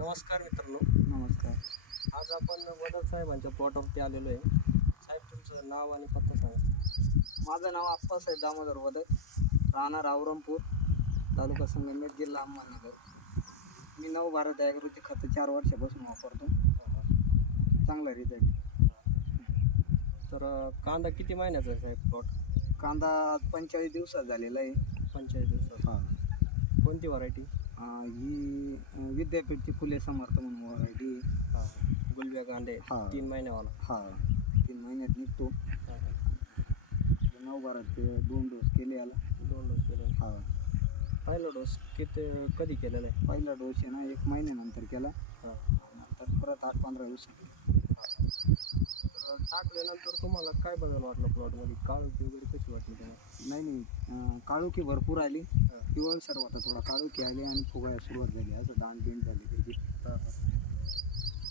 नमस्कार मित्रांनो, नमस्कार. आज आपण वडद साहेबांच्या प्लॉटवरती आलेलो आहे. साहेब, तुमचं नाव आणि पत्ता सांगा. माझं नाव आप्पासाहेब दामोदर वदक, राहणार औरंगपूर, तालुका संगमनेर, जिल्हा अहमदनगर. मी नवभारत ॲग्रोचे खतं 4 वर्षापासून वापरतो. चांगला रिझल्ट. तर कांदा किती महिन्याचा आहे साहेब प्लॉट? कांदा 45 दिवसात झालेला आहे. 45 दिवसात. हां. कोणती व्हरायटी? ही विद्यापीठची फुले समर्थ म्हणून व्हरायटी. हां, गुलब्या कांदे. हां. 3 महिन्यावाला. हां, 3 महिन्यात निघतो. हां, नवभारतचे 2 डोस केले याला. 2 डोस केले. हां. पहिला डोस कधी केलेला आहे? पहिला डोस आहे ना 1 महिन्यानंतर केला. हां. नंतर परत 8-15 दिवसांनी. तर टाकल्यानंतर तुम्हाला काय बदल वाटलं प्लॉटमध्ये? काळोखी वगैरे कशी वाटली तुम्हाला? नाही, काळोखी भरपूर आली. पिवळसर होता, थोडा काळोखी आली आणि फुगायला सुरुवात झाली, असं दांड झाली त्याची.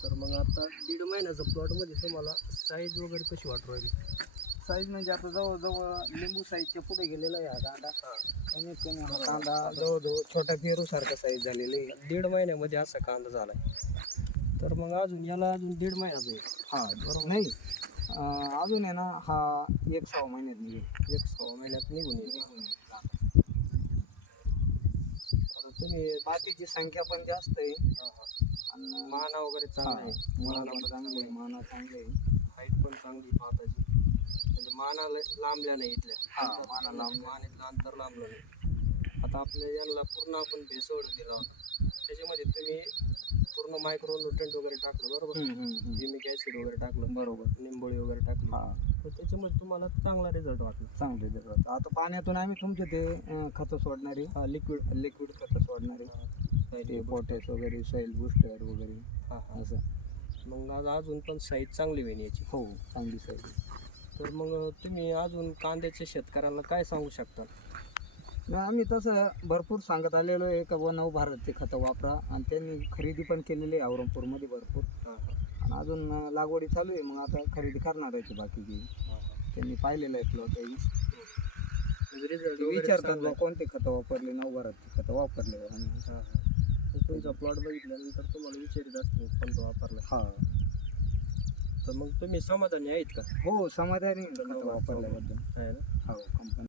तर मग आता 1.5 महिन्याच्या प्लॉटमध्ये तुम्हाला साईज वगैरे कशी वाटू राहिली? साईज म्हणजे आता जवळजवळ लिंबू साईजच्या पुढे गेलेला आहे हा कांदा. कमीत कमी हा कांदा जवळजवळ छोटा पेरूसारखा साईज झालेला आहे. 1.5 महिन्यामध्ये असा कांदा झाला आहे. तर मग याला अजून 1.5 महिन्याचा आहे. हां बरोबर. नाही, अजून आहे ना हा 1-6 महिन्यात निघेल. 1-6 महिन्यात निघून येईल. आता तुम्ही पातीची संख्या पण जास्त आहे आणि माना वगैरे चांगला आहे. माना पण चांगले आहे, माना चांगले आहे. हाईट पण चांगली पाताची. म्हणजे माना लांबल्या नाही इथल्या. माना लांब. मानेतलं अंतर लांबलं नाही. आता आपल्या यांना पूर्ण आपण भेसळ दिला होता. त्याच्यामध्ये तुम्ही पूर्ण मायक्रो न्यूट्रंट वगैरे टाकलं बरोबर. ह्युमिक ॲसिड वगैरे टाकलं बरोबर. निंबोळी वगैरे टाकली. तर त्याच्यामध्ये तुम्हाला चांगला रिझल्ट वाटला. चांगले रिझल्ट. आता पाण्यातून आम्ही तुमचे ते खतं सोडणारी, लिक्विड खतं सोडणारी, ते पोटॅश वगैरे, सॉईल बुस्टर वगैरे. असं. मग आज अजून पण साईज चांगली होईल याची. हो, चांगली साईज. तर मग तुम्ही अजून कांद्याच्या शेतकऱ्याला काय सांगू शकता? आम्ही तसं भरपूर सांगत आलेलो आहे का बुवा नवभारतचे खतं वापरा, आणि त्यांनी खरेदी पण केलेली आहे औरंगपूरमध्ये भरपूर. आणि अजून लागवडी चालू आहे. मग आता खरेदी करणार आहे बाकीची. त्यांनी पाहिलेलं आहे प्लॉट. विचारतात बा कोणते खतं वापरले, नवभारतचे खतं वापरले. तुमचा प्लॉट बघितल्यानंतर तुम्हाला विचारित असतील कोणतं वापरलं. हां. तर मग तुम्ही समाधानी आहेत का? हो, समाधानी आहे खतं वापरल्याबद्दल. आहे ना? हो, कंपनी